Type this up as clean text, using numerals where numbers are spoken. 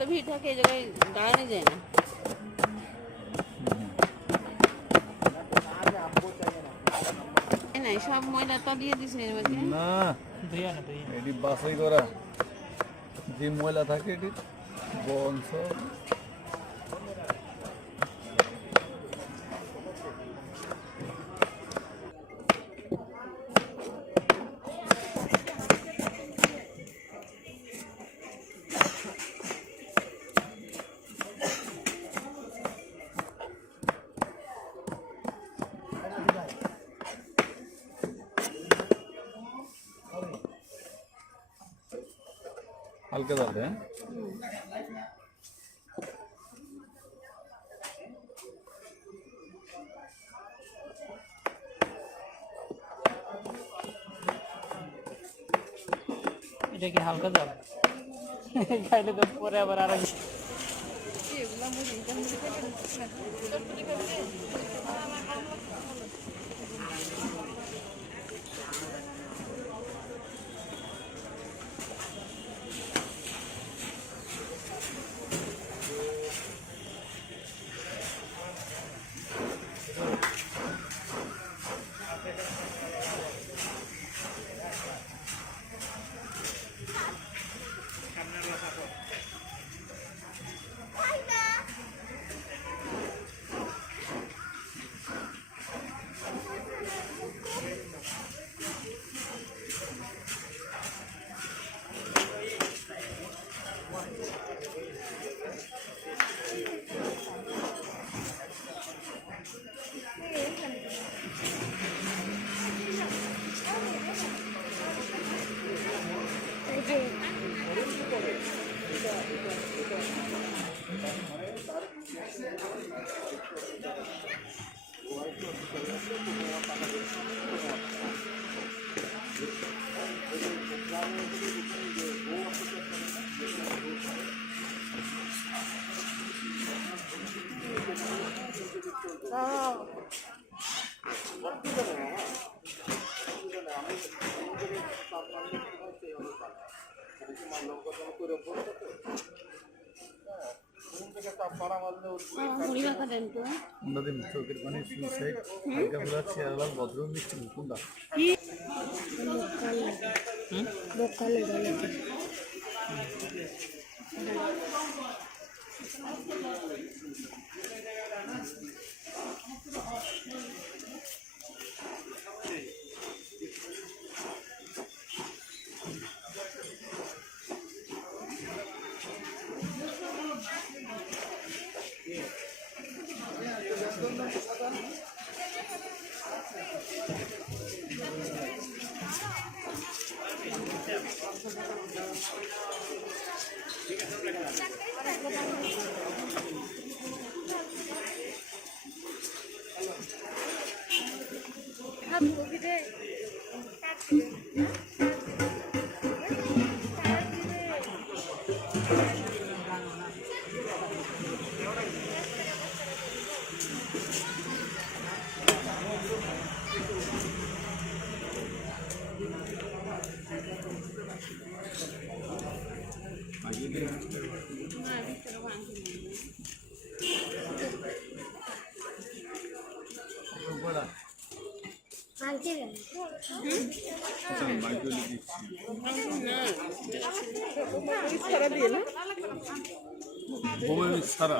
এত ভিড় থাকে এই জায়গায় দাঁড়ানো যায় না। নাই সব ময়লা তো দিয়ে দিছে এর মধ্যে না এটি বাছাই করা যে ময়লা থাকে এটি বংশ हल्का डालते हैं এটা কি হালকা দাও খাইলে তো পরে আবার আর চোখের পানি সুইসাইড হালকা ফুলা চেয়ারলাল ভদ্র মিষ্টি মুকুন্দা সারা